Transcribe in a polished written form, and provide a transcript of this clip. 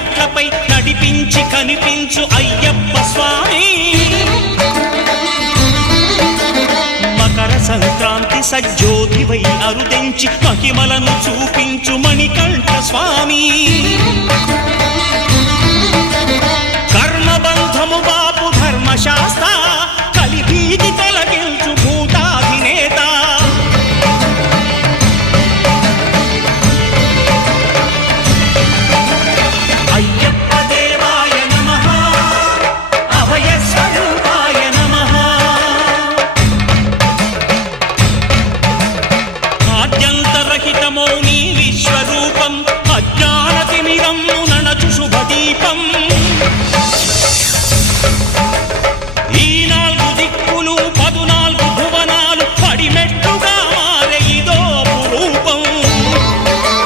మెట్లపై నడిపించి కనిపించు అయ్యప్ప స్వామి మకర సంక్రాంతి సజ్జోతివై అరుదెంచి మహిమలను చూపించు మణికంఠ స్వామి